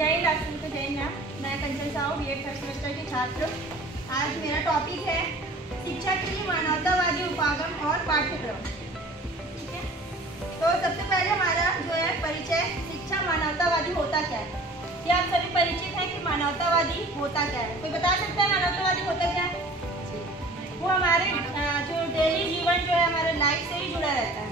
जय हिंद। आप सभी को जय हिंद मैम। मैं कंचन साहू, बीएड फर्स्ट सेमेस्टर की छात्र। आज मेरा टॉपिक है शिक्षा के लिए मानवतावादी उपागम और पाठ्यक्रम। ठीक है, तो सबसे पहले हमारा जो है परिचय, शिक्षा मानवतावादी होता क्या है। क्या आप सभी परिचित हैं कि मानवतावादी होता क्या है? कोई बता सकता है मानवतावादी होता क्या है? वो हमारे जो डेली जीवन जो है हमारे लाइफ से ही जुड़ा रहता है।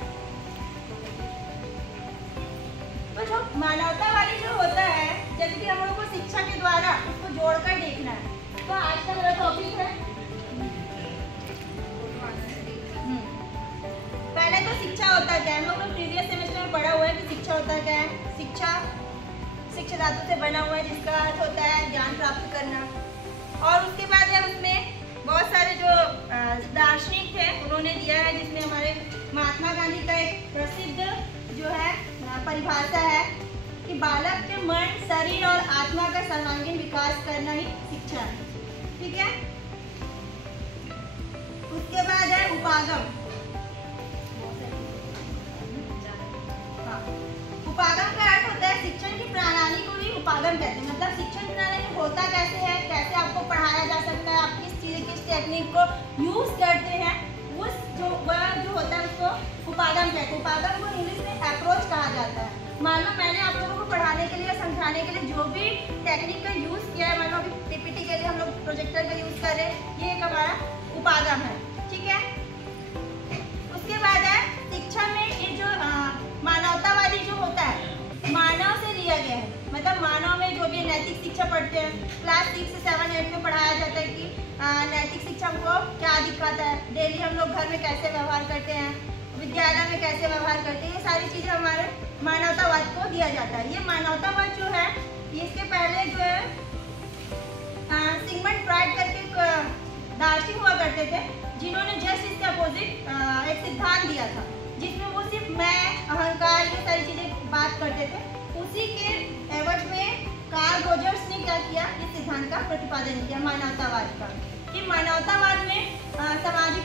तो जो मानवतावादी जो होता है, जैसे कि हम लोग को शिक्षा के द्वारा उसको जोड़कर देखना है। तो आज का मेरा टॉपिक है, पहले तो शिक्षा होता क्या है। हम लोग ने प्रीवियस सेमेस्टर में पढ़ा हुआ है कि शिक्षा होता क्या है। शिक्षा शिक्षा धातु से बना हुआ है, जिसका अर्थ होता है ज्ञान प्राप्त करना। और उसके बाद है उसमें बहुत सारे जो दार्शनिक थे उन्होंने दिया है, जिसमें हमारे महात्मा गांधी का एक प्रसिद्ध जो है परिभाषा है कि बालक के मन, शरीर और आत्मा का सर्वांगीण विकास करना ही शिक्षा है। ठीक है, उसके बाद है उपागम। हाँ, उपागम का अर्थ होता है शिक्षण की प्रणाली को ही उपागम कहते हैं। मतलब शिक्षण प्रणाली होता कैसे है, कैसे आपको पढ़ाया जा सकता है, आप किस टेक्निक को यूज करते हैं, उस जो होता है उसको उपागम कहते हैं। उपागम को इंग्लिश में अप्रोच कहा जाता है। मान लो मैंने आप लोगों को पढ़ाने के लिए, समझाने के लिए जो भी टेक्निक का यूज किया है, मान लो अभी पीपीटी के लिए हम लोग प्रोजेक्टर का यूज कर रहे हैं, ये एक हमारा उपागम है। ठीक है, उसके बाद है शिक्षा में ये जो मानवतावादी जो होता है, मानव से लिया गया है। मतलब मानव में जो भी नैतिक शिक्षा पढ़ते हैं, क्लास 6 से 7, 8 में पढ़ाया जाता है कि नैतिक शिक्षा हमको क्या दिखाता है, डेली हम लोग घर में कैसे व्यवहार करते हैं, विद्यालय में कैसे व्यवहार करते हैं, ये सारी चीजें हमारे मानवतावाद को दिया जाता है। ये मानवतावाद जो है, इसके पहले जो है सिगमंड फ्रॉइड करके दार्शनिक हुआ करते थे, जिन्होंने जस्ट इसके अपोजिट एक सिद्धांत दिया था, जिसमें वो सिर्फ मैं, अहंकार, ये सारी चीजें बात करते थे। उसी के एवज में कार्ल रोजर्स ने क्या किया, इस सिद्धांत का प्रतिपादन किया मानवतावाद का, कि मानवतावाद में सामाजिक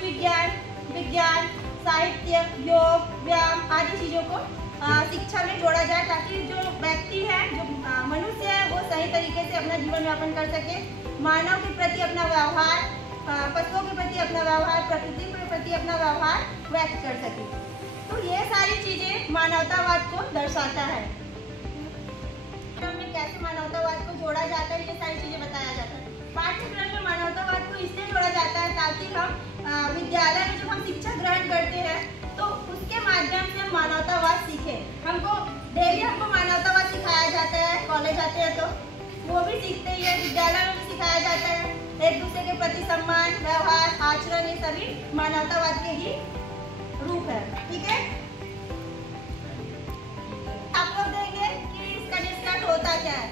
विज्ञान, साहित्य, योग, व्यायाम आदि चीजों को शिक्षा में जोड़ा जाए, ताकि जो व्यक्ति है, जो मनुष्य है, वो सही तरीके से अपना जीवन यापन कर सके, मानव के प्रति अपना व्यवहार, पशुओं के प्रति अपना व्यवहार, प्रकृति के प्रति अपना व्यवहार व्यक्त कर सके। तो ये सारी चीजें मानवतावाद को दर्शाता है। में कैसे मानवतावाद को जोड़ा जाता है, ये सारी चीजें बताया जाता है। पाठ्यक्रम में मानवतावाद को इसलिए जोड़ा जाता है ताकि हम विद्यालय में जब हम शिक्षा ग्रहण करते हैं तो उसके माध्यम से हम मानवतावाद सीखें। हमको डेली मानवतावाद सिखाया जाता है, कॉलेज आते हैं तो वो भी सीखते ही है, विद्यालय में भी सिखाया जाता है। एक दूसरे के प्रति सम्मान, व्यवहार, आचरण, ये सभी मानवतावाद के ही रूप है। ठीक है, आप लोग देखेंगे कि इसका डिस्कट होता क्या है,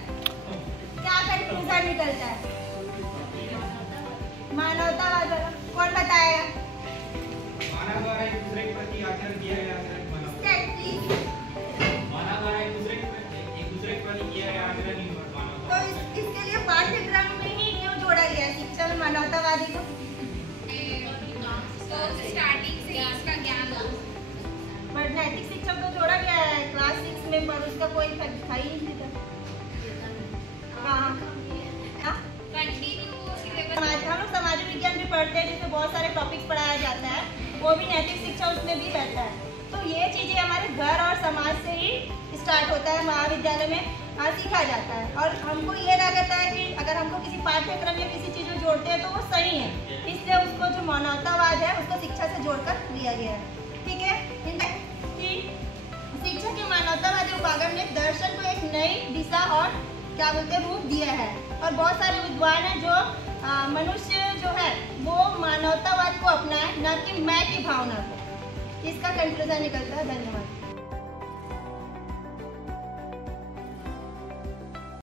क्या कंक्लूजन निकलता है। मानवतावाद कौन बताएगा? मानव द्वारा एक दूसरे के प्रति आचरण किया गया आचरण मानव द्वारा एक दूसरे के प्रति किया गया आचरण ही मानव। तो इसके लिए पाठ्यक्रम में ही क्यों जोड़ा गया है शिक्षा में मानवतावादी को? तो स्टार्टिंग से इसका ज्ञान हो। बट नैतिक शिक्षा तो जोड़ा गया है क्लास 6 में, पर उसका कोई इफेक्ट दिखाई नहीं देता। हम लोग सामाजिक विज्ञान भी पढ़ते हैं, जिसमें बहुत सारे टॉपिक्स पढ़ाया जाता है, वो भी नैतिक शिक्षा उसमें भी रहता है। तो ये चीजें हमारे घर और समाज से ही स्टार्ट होता है, महाविद्यालय में सीखा जाता है। और हमको ये लगता है कि अगर हमको किसी पाठ्यक्रम या किसी चीज में जोड़ते हैं तो वो सही है, इसलिए उसको जो मानवतावाद है उसको शिक्षा से जोड़कर लिया गया है। ठीक है, कि शिक्षा के मानवतावादी उपागम ने दर्शन को एक नई दिशा और क्या बोलते हैं रूप दिया है। और बहुत सारे विद्वान हैं जो मनुष्य जो है वो मानवतावाद को अपनाए, न कि मैं की भावना को। इसका कंक्लूजन निकलता है। धन्यवाद।